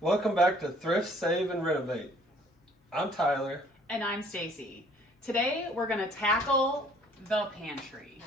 Welcome back to Thrift, Save, and Renovate. I'm Tyler. And I'm Stacy. Today we're going to tackle the pantry.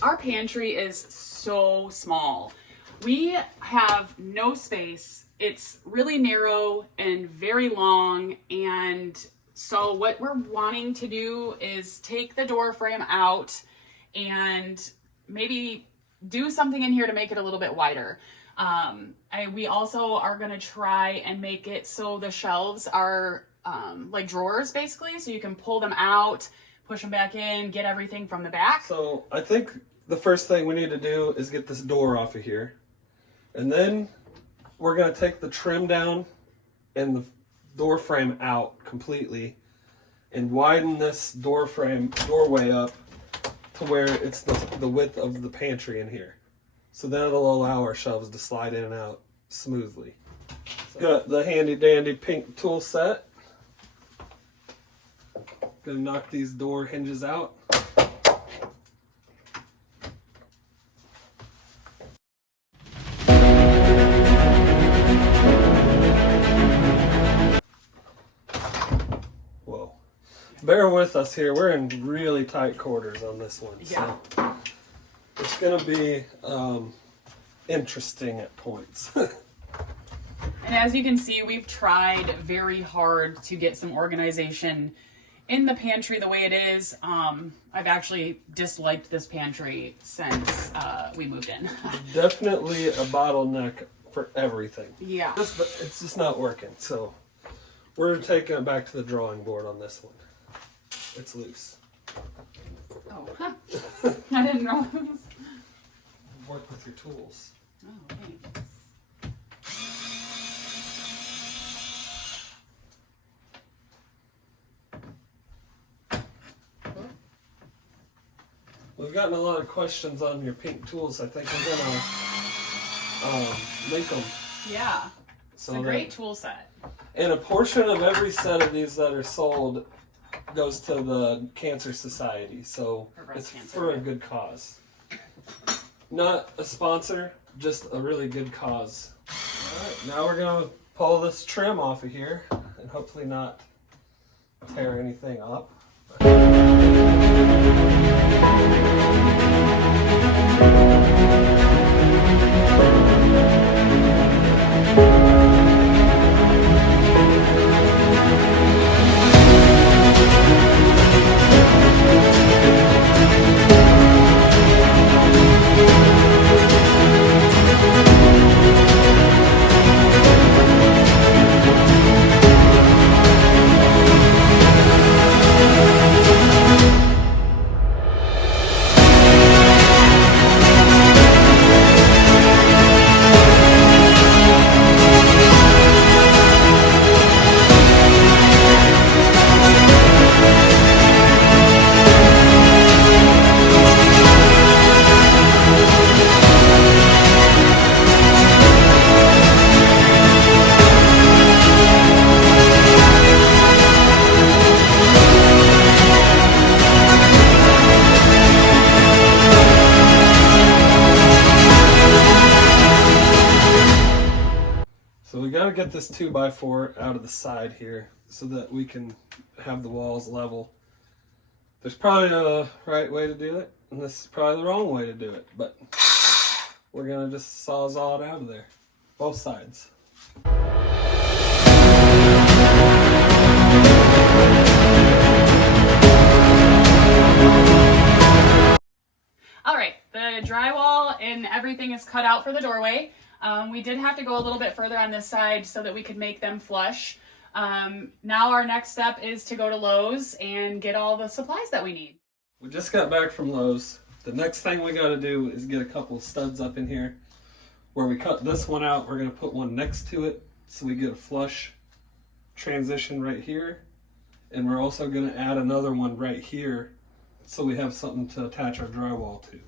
Our pantry is so small. We have no space. It's really narrow and very long. And so what we're wanting to do is take the door frame out and maybe do something in here to make it a little bit wider. We also are going to try and make it so the shelves are like drawers basically. So you can pull them out, push them back in, get everything from the back. So I think the first thing we need to do is get this door off of here. And then we're going to take the trim down and the door frame out completely and widen this doorway up to where it's the width of the pantry in here. So then it'll allow our shelves to slide in and out smoothly. So got the handy dandy pink tool set. Gonna knock these door hinges out. Whoa. Bear with us here. We're in really tight quarters on this one. Yeah. So it's gonna be interesting at points. And as you can see, we've tried very hard to get some organization in the pantry the way it is. I've actually disliked this pantry since we moved in. Definitely a bottleneck for everything. Yeah. It's just not working. So we're taking it back to the drawing board on this one. It's loose. Oh, huh. I didn't know. Work with your tools. Oh, thanks. We've gotten a lot of questions on your pink tools. I think we're gonna make them. Yeah. So It's a great tool set. And a portion of every set of these that are sold goes to the Cancer Society. So For breast it's cancer. for a good cause. Not a sponsor, just a really good cause. Alright, now we're gonna pull this trim off of here and hopefully not tear anything up. So we gotta get this 2x4 out of the side here so that we can have the walls level. There's probably a right way to do it, and this is probably the wrong way to do it, but we're gonna just sawzall it out of there. Both sides. All right, the drywall and everything is cut out for the doorway. We did have to go a little bit further on this side so that we could make them flush. Now our next step is to go to Lowe's and get all the supplies that we need. We just got back from Lowe's. The next thing we gotta do is get a couple of studs up in here. Where we cut this one out, we're gonna put one next to it so we get a flush transition right here. And we're also going to add another one right here so we have something to attach our drywall to.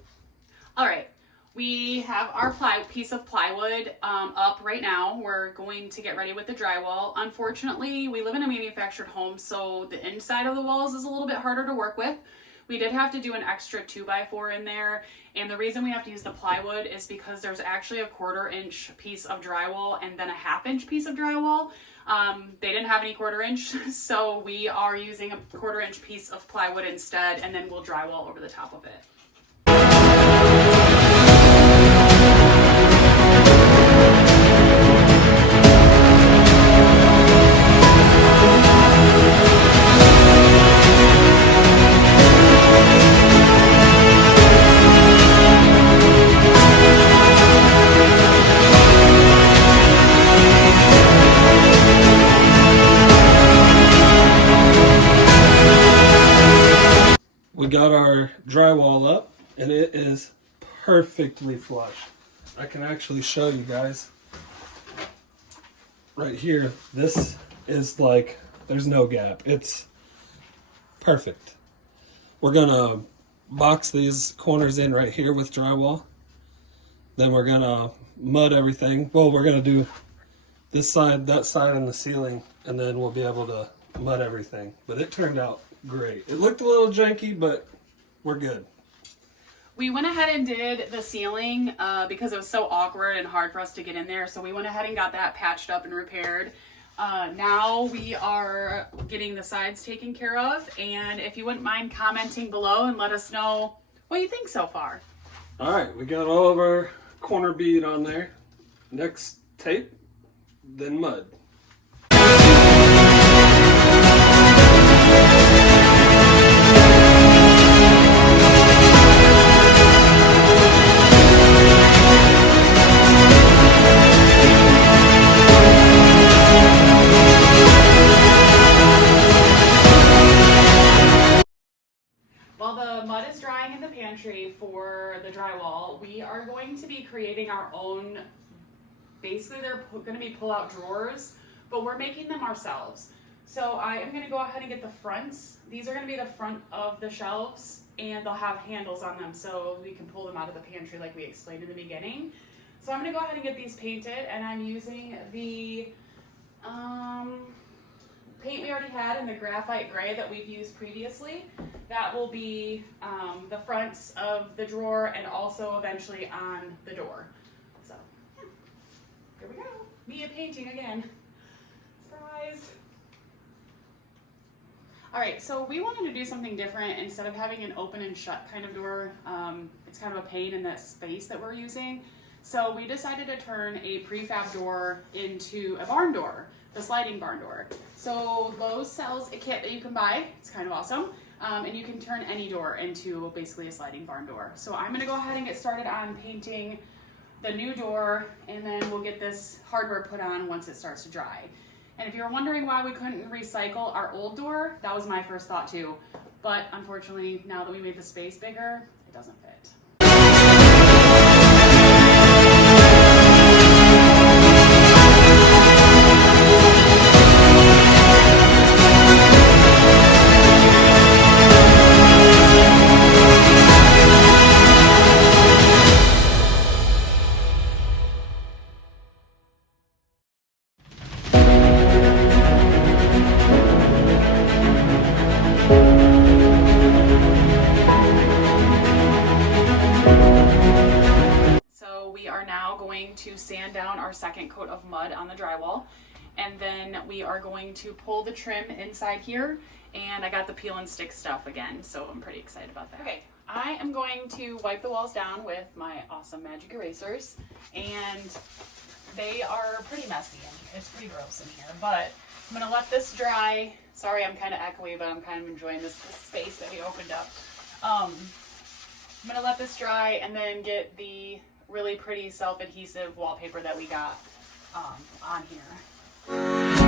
All right, we have our piece of plywood up right now. We're going to get ready with the drywall. Unfortunately, we live in a manufactured home, so the inside of the walls is a little bit harder to work with. We did have to do an extra 2x4 in there, and the reason we have to use the plywood is because there's actually a 1/4-inch piece of drywall and then a 1/2-inch piece of drywall. They didn't have any 1/4-inch, so we are using a 1/4-inch piece of plywood instead, and then we'll drywall over the top of it. We got our drywall up and it is perfectly flush. I can actually show you guys right here. This is like, there's no gap. It's perfect. We're gonna box these corners in right here with drywall. Then we're gonna mud everything. Well, we're gonna do this side, that side, and the ceiling, and then we'll be able to mud everything. But it turned out great. It looked a little janky, but we're good. We went ahead and did the ceiling because it was so awkward and hard for us to get in there. So we went ahead and got that patched up and repaired. Now we are getting the sides taken care of. And if you wouldn't mind commenting below and let us know what you think so far. All right, we got all of our corner bead on there. Next tape, then mud. While the mud is drying in the pantry for the drywall, we are going to be creating our own, basically they're going to be pull-out drawers, but we're making them ourselves. So I am going to go ahead and get the fronts. These are going to be the front of the shelves, and they'll have handles on them so we can pull them out of the pantry like we explained in the beginning. So I'm going to go ahead and get these painted, and I'm using the paint we already had in the graphite gray that we've used previously. That will be the fronts of the drawer and also eventually on the door. So, yeah. Here we go. Mia painting again. Surprise. All right, so we wanted to do something different instead of having an open and shut kind of door. It's kind of a pain in that space that we're using. So we decided to turn a prefab door into a barn door, the sliding barn door. So Lowe's sells a kit that you can buy. It's kind of awesome. And you can turn any door into basically a sliding barn door. So I'm gonna go ahead and get started on painting the new door, and then we'll get this hardware put on once it starts to dry. And if you're wondering why we couldn't recycle our old door, that was my first thought too. But unfortunately, now that we made the space bigger, it doesn't fit. To sand down our second coat of mud on the drywall, and then we are going to pull the trim inside here, and I got the peel and stick stuff again, so I'm pretty excited about that. Okay, I am going to wipe the walls down with my awesome magic erasers, and they are pretty messy and it's pretty gross in here, but I'm gonna let this dry. Sorry, I'm kind of echoey, but I'm kind of enjoying this space that we opened up. I'm gonna let this dry and then get the really pretty self-adhesive wallpaper that we got on here.